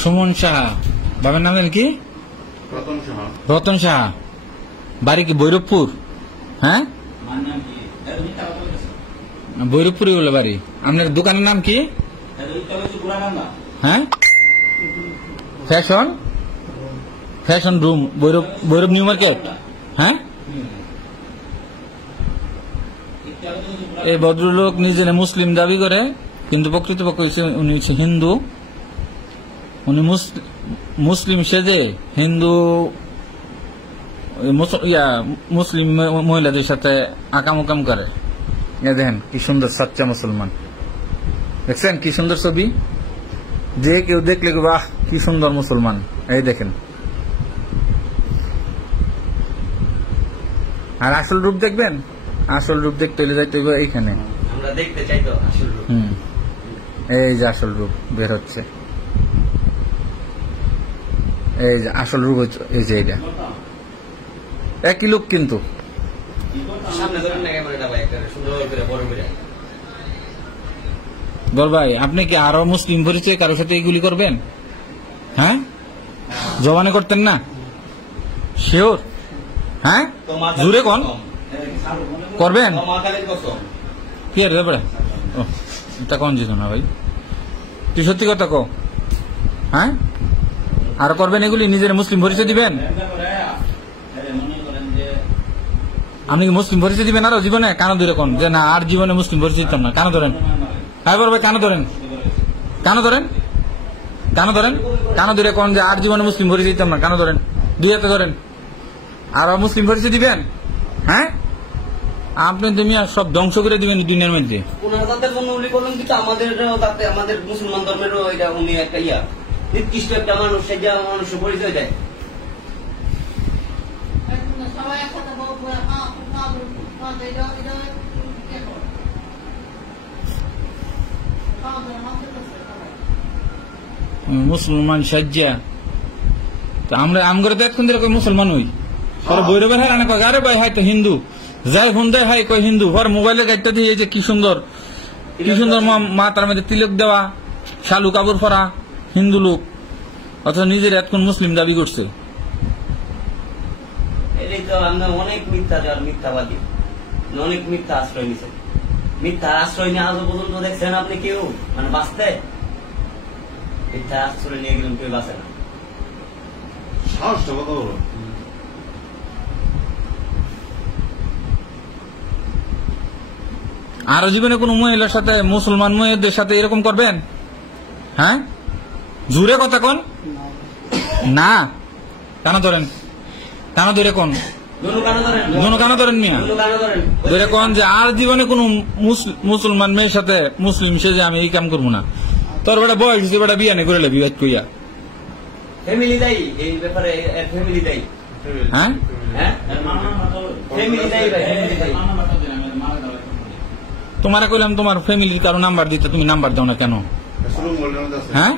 সুমন সাহা। বাবার নাম জানেন কি? রতন সাহা। বাড়ি কি ভৈরবপুর? হ্যাঁ, ভৈরবপুরে বলে বাড়ি। আপনার দোকানের নাম কি? হ্যাঁ, fashion room, Bhairab new market. হ্যাঁ, এই ভদ্রলোক নিজের মুসলিম দাবি করে, কিন্তু প্রকৃতপক্ষে উনি হচ্ছে হিন্দু। উনি মুসলিম সেজে হিন্দু মুসলিম মহিলাদের সাথে আকাম উকাম করে। দেখেন কি সুন্দর সাচ্চা মুসলমান, দেখছেন কি সুন্দর ছবি, যে কেউ দেখলে বাহ কি সুন্দর মুসলমান। এই দেখেন, আর আসল রূপ দেখবেন, আসল রূপ দেখতে হলে যাইতে হবে এইখানে। আমরা দেখতে চাই তো আসল রূপ। এই যে আসল রূপ বের হচ্ছে, এই যে আসল রূপ হচ্ছে, এই যে এইটা একই লোক কিন্তু। বল ভাই, আপনি কি আরো মুসলিম পরিচয় কারোর সাথে এগুলি করবেন? হ্যাঁ, জবানে করতেন না? শিওর? হ্যাঁ, জুড়ে কোন করবেন? কি আর ব্যাপারে এটা কোন জিত না ভাই, তুই সত্যি কথা কো। হ্যাঁ, আর করবেন এগুলি? নিজের মুসলিম পরিচয় দিবেন? আপনি কি মুসলিম পরিচয় দিবেন আরো জীবনে? কানো ধরে কোন যে না আর জীবনে মুসলিম পরিচয় দিতাম না? কানো ধরেন, হ্যাঁ ভাই, কানো ধরেন, কানো ধরেন, কানো ধরেন, কানো ধরে কোন যে আর জীবনে মুসলিম পরিচয় দিতাম না? কানো ধরেন, দুই হাতে ধরেন, আর মুসলিম পরিচয় দিবেন? হ্যাঁ, আপনি তুমি সব ধ্বংস করে দিবেন দুনিয়ার মধ্যে। আমাদের মুসলমান ধর্মেরও এটা উনি একটা নির্দিষ্ট একটা মানুষ, সেই মানুষ পরিচয় দেয়। মুসলমান সাজ্জা তো আমরা আমগরে তো এতক্ষণ ধরে মুসলমান হই, পরে বৈরবের হাই কয় আরে ভাই হাই তো হিন্দু, যাই ফোন দেয় হাই কয় হিন্দু। পরে মোবাইলের গাইডটা দিয়ে যে কি সুন্দর, কি সুন্দর মাথার মধ্যে তিলক দেওয়া, শালু কাপড় পরা হিন্দু লোক, অথচ নিজের এতক্ষণ মুসলিম দাবি করছে। অনেক মিথ্যাবাদী, অনেক মিথ্যা আশ্রয় নিছে। মিথ্যা আশ্রয় নিয়ে আজও পর্যন্ত দেখছেন আপনি কেউ মানে বাঁচতে? মিথ্যা আশ্রয় নিয়ে গেলেন কেউ বাঁচে না। সাহসটা কত বড়! আর জীবনে কোন মহিলার সাথে, মুসলমান মহিলাদের সাথে এরকম করবেন? হ্যাঁ, জুড়ে কথা কোন না, কেন ধরেন, কেন ধরে কোন কেন ধরেন মিয়া, ধরে কোন যে আর জীবনে কোন মুসলমান মেয়ের সাথে মুসলিম সেজে আমি এই কাম করবো না। তোর বেটা বয়স হচ্ছে, বেটা বিয়া নেই করে বিবাদ কইয়া ফ্যামিলি দায়ী এই ব্যাপারে, ফ্যামিলি দায়ী। হ্যাঁ, ফ্যামিলি দায়ী ভাই, ফ্যামিলি দায়ী। তোমারা কইলাম তোমার ফ্যামিলির কারো নাম্বার দিতে, তুমি নাম্বার দাও না কেন? হ্যাঁ,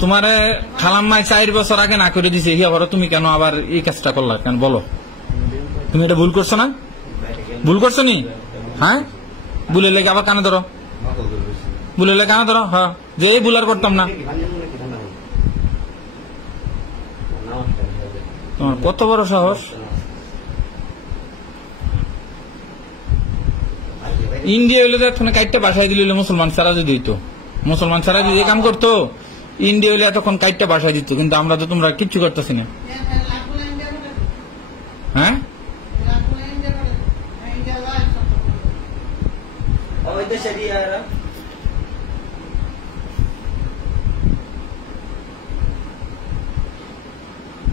তোমারে খালাম্মাই 4 বছর আগে না করে দিছে, আবার তুমি কেন আবার এই কাজটা করলা কেন বলো? তুমি এটা ভুল করছো না? ভুল করছো নি? হ্যাঁ, ভুলের লেগে আবার কানে ধরো, ভুলের লেগে কানে ধরো। হ্যাঁ, যে এই ভুল আর করতাম না। তোমার কত বড় সাহস! ইন্ডিয়া হইলে তো এতক্ষণ কাইটটা বাসায় দিল, মুসলমান ছাড়া যদি দিত, মুসলমান ছাড়া যদি কাম করতো, ইন্ডিয়া হইলে এতক্ষণ কাইটটা বাসায় দিত। কিন্তু আমরা তো তোমরা কিচ্ছু করতেছি না। হ্যাঁ,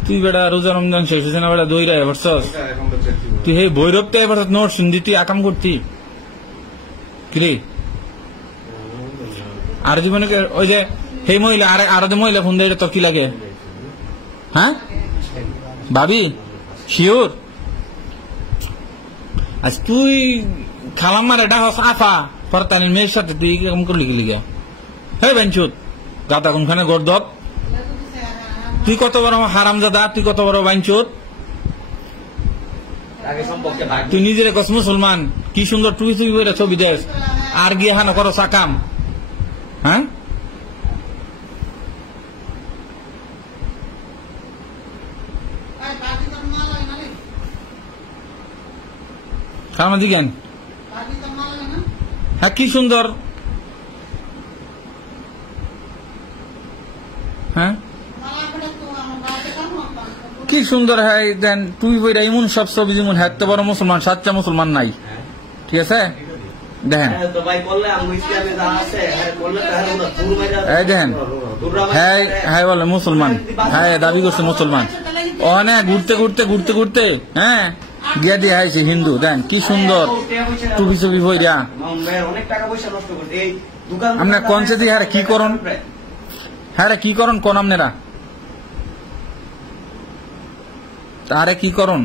তুই বেটা রোজা রমজান শেষ হয়েছে না বেটা, দইরা এবারছস তুই, হে ভৈরবতে এবার নোট শুনদি, তুই আকাম করতি কি? আর জীবনে ওই যে সেই মহিলা আর মহিলা ফোন দেয়, তোর কি লাগে? হ্যাঁ ভাবি, শিওর? আজ তুই খালাম্মার এটা হস আফা ফরতানির মেয়ের সাথে তুই এরকম করলি কি লিগে? হে বেঞ্চুত গাতা কোনখানে গর্দব তুই কত বড় হারামজাদা, তুই কত বড় বাইনচোদ, আগে সম্পর্কে ভাগ তুই নিজের কস মুসলমান, কি সুন্দর টুপি টুপি করে ছবি দেস, আর গিয়ে হানো করো সাকাম। হ্যাঁ কারণ দিকেন, হ্যাঁ কি সুন্দর, হ্যাঁ কি সুন্দর। হ্যাঁ দেন তুই বইরা ইমন সব ছবি যেমন, হ্যাঁ তো বড় মুসলমান, সাতটা মুসলমান নাই, ঠিক আছে দেখেন। তো ভাই করলে আমি ইসলামে যা আছে হ্যাঁ করলে তাহলে ওরা দূর মাইরা এই দেখেন, হ্যাঁ হ্যাঁ বলে মুসলমান, হ্যাঁ দাবি করছে মুসলমান, ওখানে ঘুরতে ঘুরতে ঘুরতে ঘুরতে হ্যাঁ গিয়া দিয়ে আইছে হিন্দু। দেন কি সুন্দর টুপি ছবি বইরা, অনেক টাকা পয়সা নষ্ট করছে এই দোকান। আপনার কনসে দিয়ে হ্যাঁ কি করন, হ্যাঁ কি করন কোন আপনারা, তারে কি করন,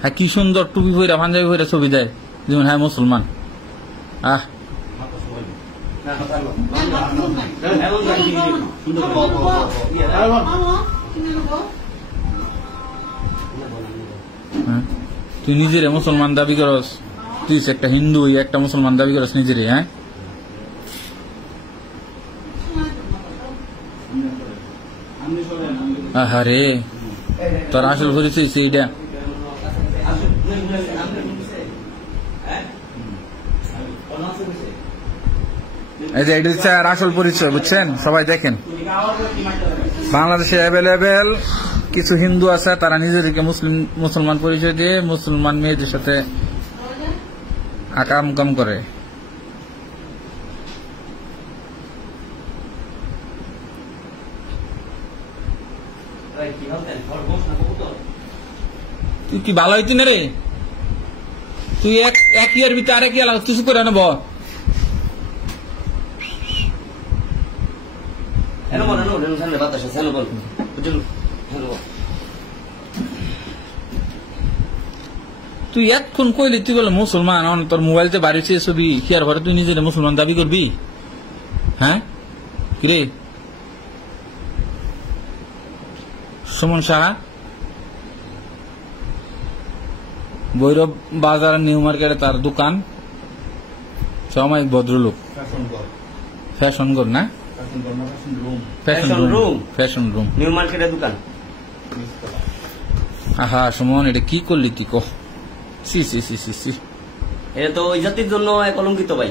হ্যাঁ কি সুন্দর টুপি বইরা পাঞ্জাবি বইরা ছবি দেয় যেমন হ্যাঁ মুসলমান। আহ তুই নিজেরে মুসলমান দাবি করস, তুই একটা হিন্দু একটা মুসলমান দাবি করস নিজেরে। হ্যাঁ আহারে তোর আসল পরিচয় সেইটা, এই যে এটা হচ্ছে আসল পরিচয়, বুঝছেন সবাই দেখেন। বাংলাদেশে অ্যাভেলেবেল কিছু হিন্দু আছে, তারা নিজেদেরকে মুসলমান পরিচয় দিয়ে মুসলমান মেয়েদের সাথে আকাম কাম করে। তুই কি ভালো হইতি না রে, তুই এক ইয়ার ভিতরে আরেক ইয়ার কিছু করে নেব। তুই এতক্ষণ কইলি তুই বলে মুসলমান, তোর মোবাইলতে বাড়িছে ছবি কিয়ার ঘরে, তুই নিজের মুসলমান দাবি করবি। হ্যাঁ কিরে সুমন সাহা, ভৈরব বাজার নিউ মার্কেটে তার দোকান, সামাজিক ভদ্রলোক, ফ্যাশন ঘর না, ফ্যাশন রুম নিউ মার্কেটের দোকান। আহা সুমন এটা কি করলি তুই কহ, সি সি সি সি সি, এটা তো ওই জাতির জন্য কলঙ্কিত ভাই,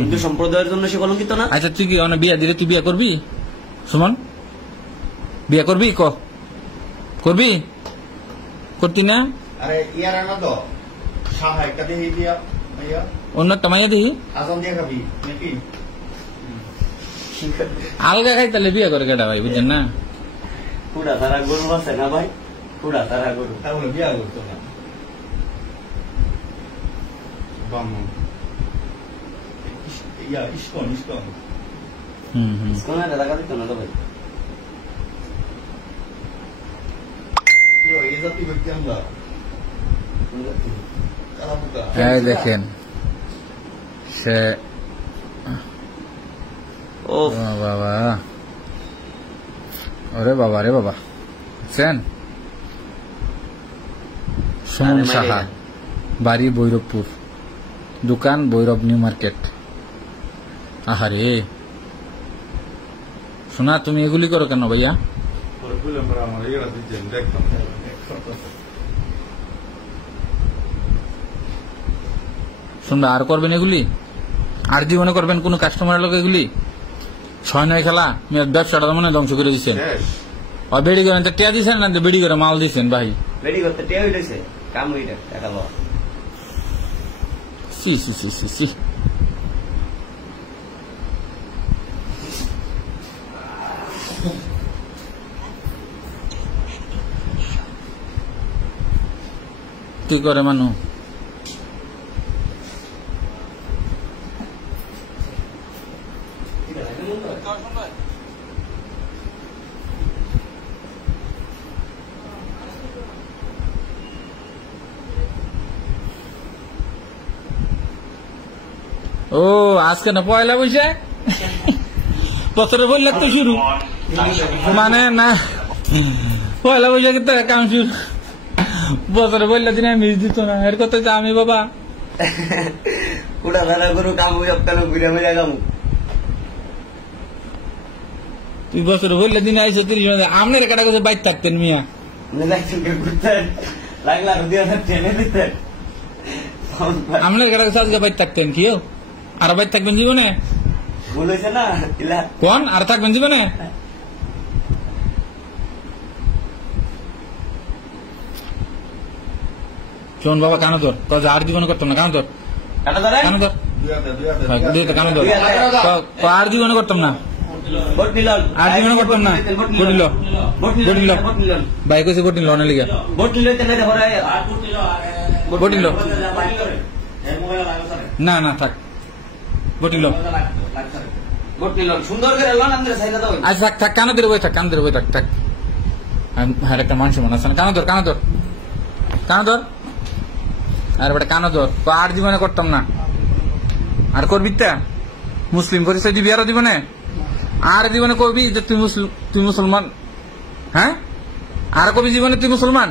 হিন্দু সম্প্রদায়ের জন্য সে কলঙ্কিত না। আচ্ছা তুই কি বিয়া দিলে তুই বিয়া করবি সুমন, বিয়া করবি ক করবি, করতি না? আরে ইয়ার আনা তো সাহা একটা দেহি দিয়া ভাইয়া, অন্য একটা মাইয়া দিই আজান দিয়ে খাবি নাকি? আলগা খাই তাহলে বিয়া করে কেটা ভাই, বুঝছেন না? পুরা তারা গরু আছে না ভাই, পুরা তারা গরু, তাহলে বিয়া করতো না। বামন ইয়া ইসকন ইসকন আর টাকা দিত না তো ভাই। এই জাতি ব্যক্তি আমরা দেখেন সে বাবা, ওরে বাবা রে বাবা, বুঝছেন সুমন সাহা, বাড়ি ভৈরবপুর, দোকান ভৈরব নিউ মার্কেট। আহারে শোনা তুমি এগুলি করো কেন ভাইয়া? শুনবে আর করবেন এগুলি, আর জীবনে করবেন কোন কাস্টমারের লোক এগুলি? 6-9 খেলা ব্যবসাটা মনে ধ্বংস করে দিচ্ছেন। বেড়ি করেন তো টিয়া দিচ্ছেন না, বেড়ি করে মাল দিচ্ছেন ভাই, বেড়ি করতে টিয়া হইতেছে কাম হইটা টাকা লওয়া। সি সি সি সি সি, কি করে মানু? ও আজকে না পয়লা বৈশাখ, বছরে বললে তো শুরু। মানে না পয়লা বৈশাখে তো কাম শুরু বছরে বললে দিন মিস দিত না এর কথা যে আমি বাবা ওটা দাদা গরু কাম হয়ে কেন ঘুরে মেরে কাম তুই বছরে বললে দিন আইসো 30 আপনার কাটা কথা বাইর থাকতেন মিয়া লাগলা ট্রেনে দিতেন আপনার কাটা আজকে বাইর থাকতেন কেউ আর বাইর থাকবেন জীবনে ভুল হয়েছে না কোন আর থাকবেন জীবনে শোন বাবা কানো ধর তো আর জীবনে করতাম না কানো ধর কানো ধর কানো ধর আর জীবনে করতাম না আর জীবনে করতাম না বটিল বটিল ভাই কইছে বটিল অনেক লিগা বটিল না না থাক বটিল সুন্দর করে আচ্ছা থাক থাক কানো ধরে বই থাক কানো ধরে বই থাক থাক হ্যাঁ একটা মানুষ মনে আছে কানো ধর কানো ধর কানো ধর আর বেটা কানো ধর তো আর জীবনে করতাম না আর করবি তা মুসলিম পরিচয় দিবি আরো জীবনে আর জীবনে কবি যে তুই মুসলমান হ্যাঁ আর কবি জীবনে তুই মুসলমান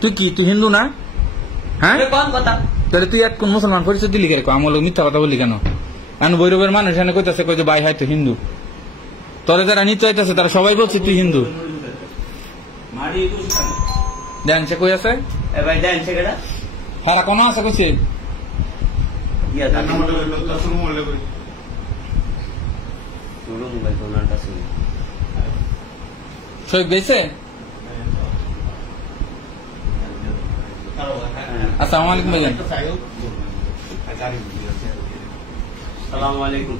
তুই কি তুই হিন্দু না হ্যাঁ তাহলে তুই এক কোন মুসলমান পরিচয় দিলি কেন আমার লোক মিথ্যা কথা বললি কেন এখন বৈরবের মানুষ এখানে কইতাছে কই যে ভাই হয় তুই হিন্দু তোরা যারা নিতে হইতেছে তারা সবাই বলছে তুই হিন্দু দেন সে কই আছে সারা কোন আছে কইছে শহীদ গেছে আসসালামু আলাইকুম ভাইজান আসসালামু আলাইকুম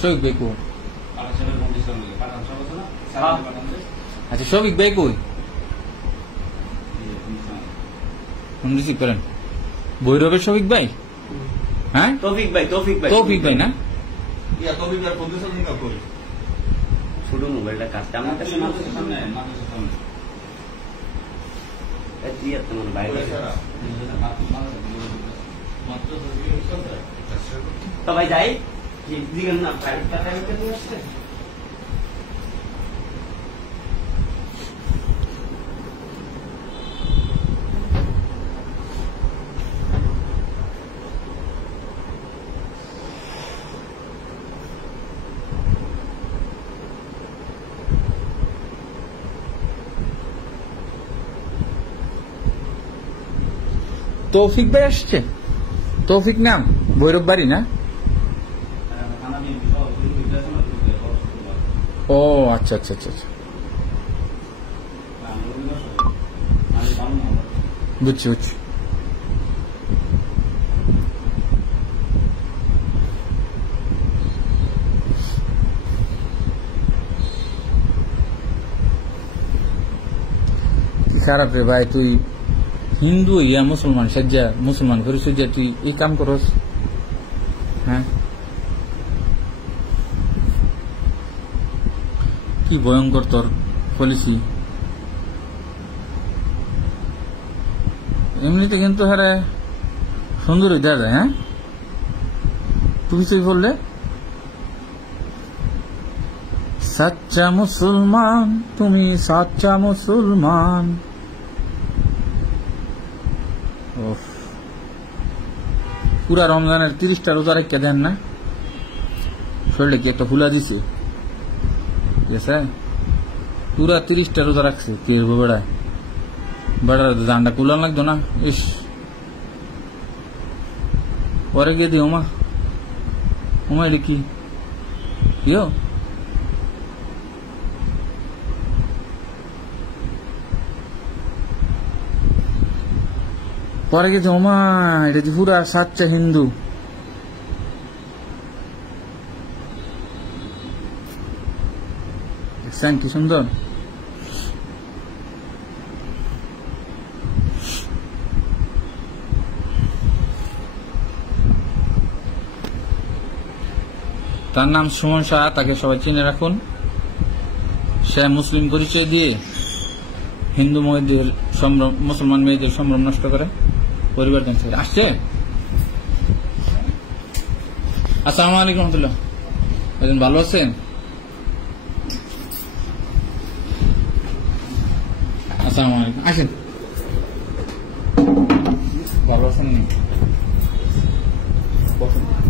শহীদ ভাই কই আচ্ছা শফিক ভাই কই ফোন রিসিভ করেন ভৈরবের শফিক ভাই হ্যাঁ তৌফিক ভাই তৌফিক ভাই না ছোট মোবাইলটা কাটতে আমার কাছে সবাই যাই না তৌফিক ভাই আসছে তৌফিক নাম ভৈরব বাড়ি না ও আচ্ছা আচ্ছা আচ্ছা বুঝছি বুঝছি খারাপ রে ভাই তুই হিন্দু ইয়া মুসলমান সাজ্জা মুসলমান করে সাজ্জা তুই এই কাম করস হ্যাঁ কি ভয়ঙ্কর তোর পলিসি এমনিতে কিন্তু হ্যাঁ সুন্দর দেখা যায় হ্যাঁ তুমি তুই বললে সাচ্চা মুসলমান তুমি সাচ্চা মুসলমান পুরা রমজানের 30টা রোজা রেখে দেন না শরীরে কি একটা ফুলা দিছে ঠিক আছে পুরা 30টা রোজা রাখছে কে বেড়ায় বেড়ার জানটা কুলান লাগতো না ইস পরে গিয়ে দিও মা এটা কি ইয়ো পরে গেছে ওমা এটা যে পুরা সাচ্চা হিন্দু দেখছেন কি সুন্দর তার নাম সুমন শাহ তাকে সবাই চিনে রাখুন সে মুসলিম পরিচয় দিয়ে হিন্দু মেয়েদের সম্ভ্রম মুসলমান মেয়েদের সম্ভ্রম নষ্ট করে পরিবার আসছে আসসালামু আলাইকুম রহমতুল্লাহ ভালো আছেন আসসালামু আলাইকুম, আসেন। ভালো আছেন নি? বসুন।